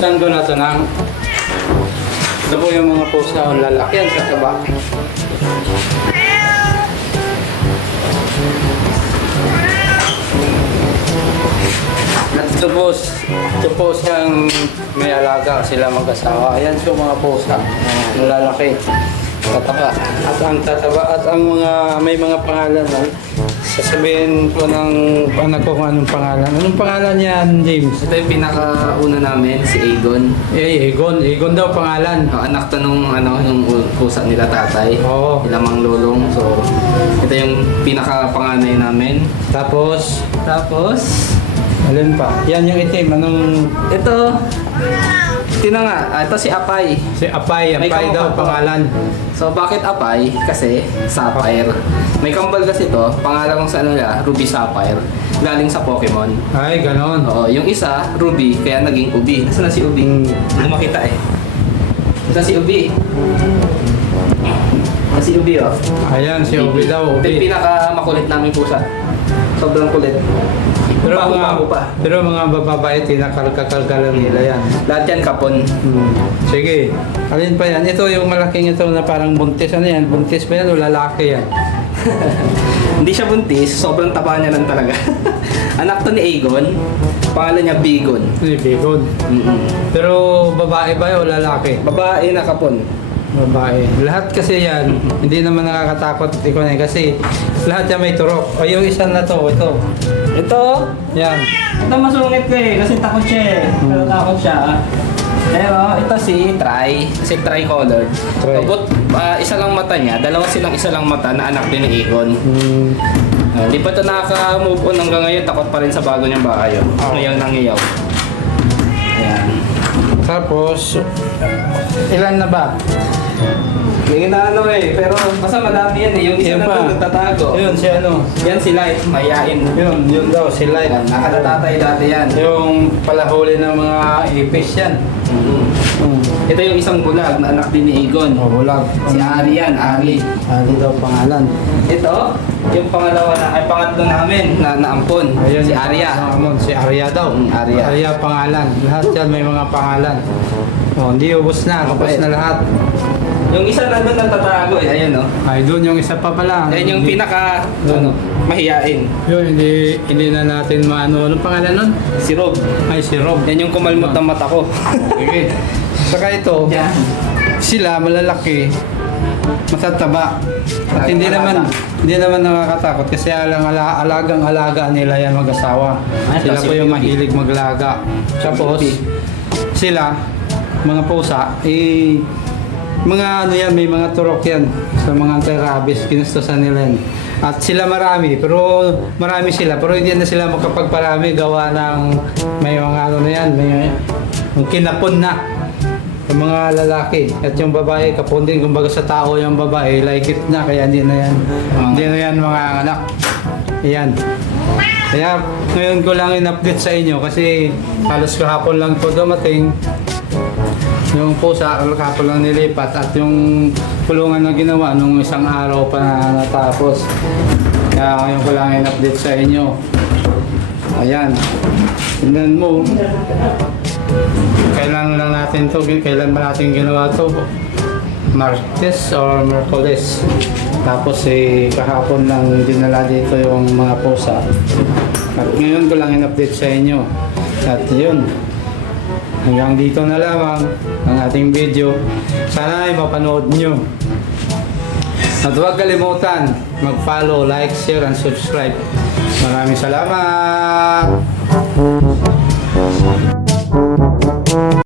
Buksan ko na ito. Ito po yung mga pusa o lalakyan sa taba. At ito po, ito po siyang may alaga sila mag-asawa. Ayan po mga pusa. Ang lalaki. Tataba. At ang tataba at ang mga may mga pangalan. Sasabihin po ng anak ko kung anong pangalan. Anong pangalan niyan, James? Ito yung pinakauna namin, si Aegon. Eh, Egon. Egon daw pangalan. Uh, anak to nung, ano, nung pusa nila tatay. Oo. Ilamang lulong. So, ito yung pinakapanganay namin. Tapos, Tapos, alin pa? Yan yung itim. Anong... ito, ito na nga, ah, ito si Apay. Si Apay. May Apay daw kamukha to. pangalan. So, bakit Apay? Kasi, Sapphire. May kambal kasi to, pangalan kong sa ano nila, Ruby Sapphire. Galing sa Pokemon. Ay, ganon. Oo, yung isa, Ruby, kaya naging Ubi. Nasaan na si Ubi? Hmm. Hindi ko makita eh. Ito si Ubi. Si Ubi oh. Ayan, si Obi daw. Ito yung pinaka-makulit namin pusa. Sobrang kulit. Pero Bago, mga, bago pa. pero mga bababae, tinakalkakalkalan nila yan. Lahat yan kapon. Hmm. Sige. Alin pa yan? Ito yung malaking ito na parang buntis. Ano yan? Buntis ba yan o lalaki yan? Hindi siya buntis, sobrang taba niya lang talaga. Anak to ni Aegon. Pangalan niya Bigon. Hindi, bigod. Mm-mm. Pero babae ba o lalaki? Babae na kapon. Babae. Lahat kasi yan, hindi naman nakakatakot ikaw na. Kasi lahat yan may turok. O yung isa na to, ito. Ito, Yan. ito masungit ko eh, kasi takot siya eh. Pero takot siya. Pero ito si Tri, kasi tri-colored. Tri. Tapos ah, isa lang mata niya, dalawa silang isa lang mata na anak din ni Aegon. Hmm. Uh, di pa ito nakaka-move on hanggang ngayon, takot pa rin sa bago niyang bahay. Oh. Oo. Ngayon nangiyaw. Ayan. Tapos, ilan na ba? May ano eh, pero basta madami yan eh. Yung isa Yan na pa. nagtatago. Yun, si ano? Yan si Light, mayain. Yun, yun daw, si Light. Yan, nakatatay dati yan. Yung palahuli ng mga ipis yan. Mhm. Hmm. Ito yung isang bulag na anak din ni Egon. O, bulag. Si Ari yan, Ari. Ano daw pangalan? Ito, yung pangalawa na, ay pangatlo namin na naampon. Ayun, si Arya. Amon, si Arya daw. Mm, Arya. Arya pangalan. Lahat yan may mga pangalan. O, hindi ubos na. Okay. na lahat. Yung isa na doon nagtatago eh, ayun no. Ay, doon yung isa pa pala. Yan yung Hindi- pinaka, ano, mahiyain. Yun, hindi, hindi na natin maano. Anong pangalan nun? Si Rob. Ay, si Rob. Yan yung kumalmot ng mata ko. Sige. Saka ito, Yan. sila malalaki, matataba. At hindi naman hindi naman nakakatakot kasi alang ala, alagang alaga nila yan mag-asawa. Ay, Sila po yung mahilig maglaga. Tapos sila mga pusa eh mga ano yan, may mga turok yan sa mga anti-rabies, ginustusan nila yan. At sila marami, pero marami sila, pero hindi na sila makapagparami gawa ng may mga ano na yan, may yung kinapon na yung mga lalaki. At yung babae kapon din kumbaga sa tao yung babae like it na kaya hindi na yan hindi na yan mga anak. Yan kaya ngayon ko lang in-update sa inyo kasi halos kahapon lang to dumating yung pusa kahapon lang nilipat at yung kulungan na ginawa nung isang araw pa na natapos kaya ngayon ko lang in-update sa inyo ayan tingnan mo kailan lang natin to, kailan ba natin ginawa to? Martes or Merkules. Tapos eh, kahapon lang dinala dito yung mga pusa. At ngayon ko lang in-update sa inyo. At yun, Hanggang dito na lamang ang ating video. Sana ay mapanood nyo. At huwag kalimutan mag-follow, like, share, and subscribe. Maraming salamat!